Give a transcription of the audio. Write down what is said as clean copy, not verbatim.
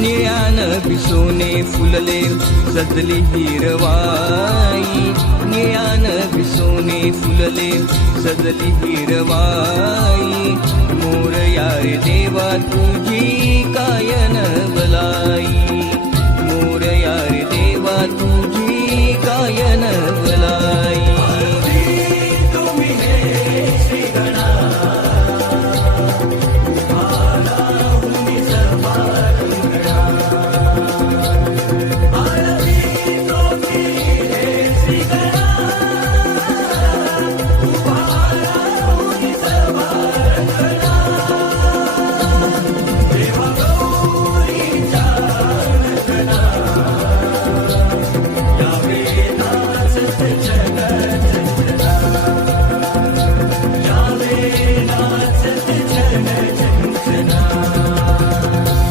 निळ्यानं भिसोने फुलले सजली हिरवाई, निळ्यानं भिसोने फुलले सजली हिरवाई. मोरया रे देवा तुझी का